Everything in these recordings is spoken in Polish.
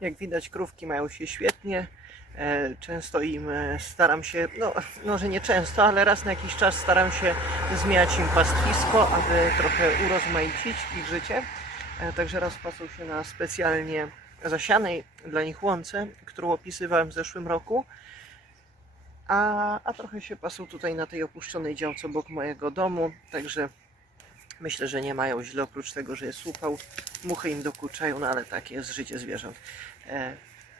Jak widać, krówki mają się świetnie. E, Często im e, staram się, no może nie często, ale raz na jakiś czas staram się zmieniać im pastwisko, aby trochę urozmaicić ich życie. E, Także raz pasą się na specjalnie zasianej dla nich łące, którą opisywałem w zeszłym roku. A, a trochę się pasą tutaj na tej opuszczonej działce obok mojego domu, także myślę, że nie mają źle, oprócz tego, że jest upał. Muchy im dokuczają, no ale takie jest życie zwierząt. E,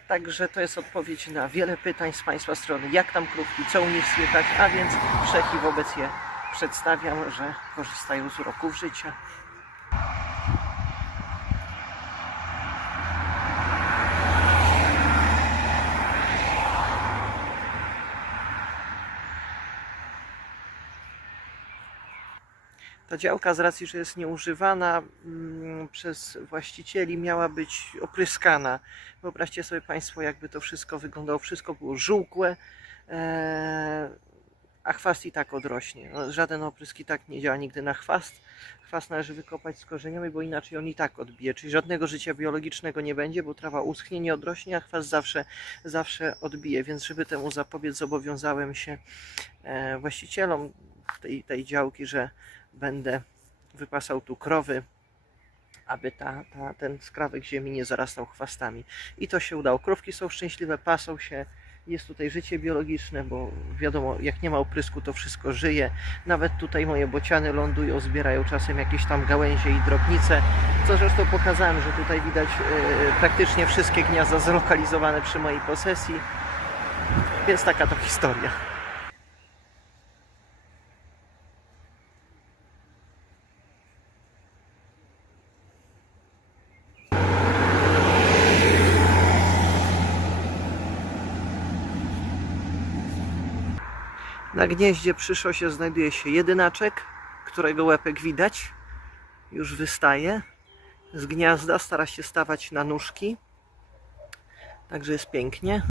Także to jest odpowiedź na wiele pytań z Państwa strony, jak tam krówki, co u nich słychać, a więc wszech i wobec je przedstawiam, że korzystają z uroków życia. Ta działka z racji, że jest nieużywana mm, przez właścicieli, miała być opryskana. Wyobraźcie sobie Państwo, jakby to wszystko wyglądało. Wszystko było żółkłe, e, a chwast i tak odrośnie. No, żaden oprysk i tak nie działa nigdy na chwast. Chwast należy wykopać z korzeniami, bo inaczej on i tak odbije. Czyli żadnego życia biologicznego nie będzie, bo trawa uschnie, nie odrośnie, a chwast zawsze, zawsze odbije. Więc żeby temu zapobiec, zobowiązałem się e, właścicielom tej, tej działki, że będę wypasał tu krowy, aby ta, ta, ten skrawek ziemi nie zarastał chwastami. I to się udało. Krówki są szczęśliwe, pasą się. Jest tutaj życie biologiczne, bo wiadomo, jak nie ma oprysku, to wszystko żyje. Nawet tutaj moje bociany lądują, zbierają czasem jakieś tam gałęzie i drobnice. Co zresztą pokazałem, że tutaj widać e, praktycznie wszystkie gniazda zlokalizowane przy mojej posesji. Więc taka to historia. Na gnieździe przy szosie znajduje się jedynaczek, którego łepek widać, już wystaje. Z gniazda stara się stawać na nóżki, także jest pięknie.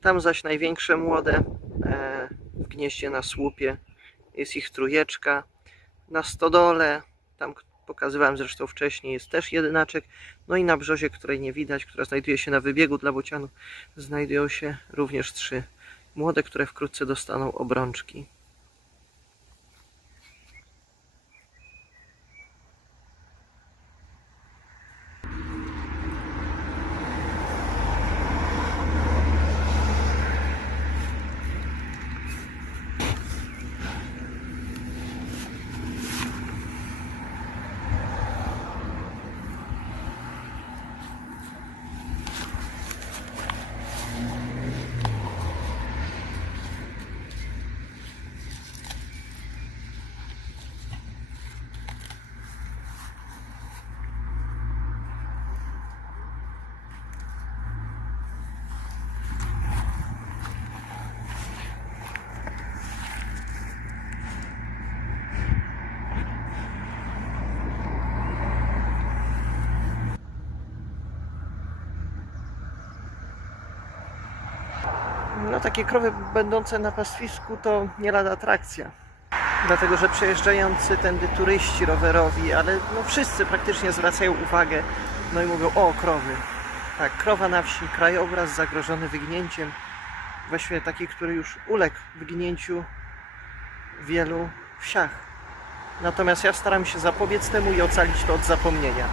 Tam zaś największe młode e, w gnieździe na słupie, jest ich trójeczka. Na stodole, tam pokazywałem zresztą wcześniej, jest też jedynaczek. No i na brzozie, której nie widać, która znajduje się na wybiegu dla bocianów, znajdują się również trzy młode, które wkrótce dostaną obrączki. No takie krowy będące na pastwisku to nie lada atrakcja. Dlatego, że przejeżdżający tędy turyści rowerowi, ale no wszyscy praktycznie zwracają uwagę, no i mówią, o krowy. Tak, krowa na wsi, krajobraz zagrożony wyginięciem. Właściwie taki, który już uległ wyginięciu w wielu wsiach. Natomiast ja staram się zapobiec temu i ocalić to od zapomnienia.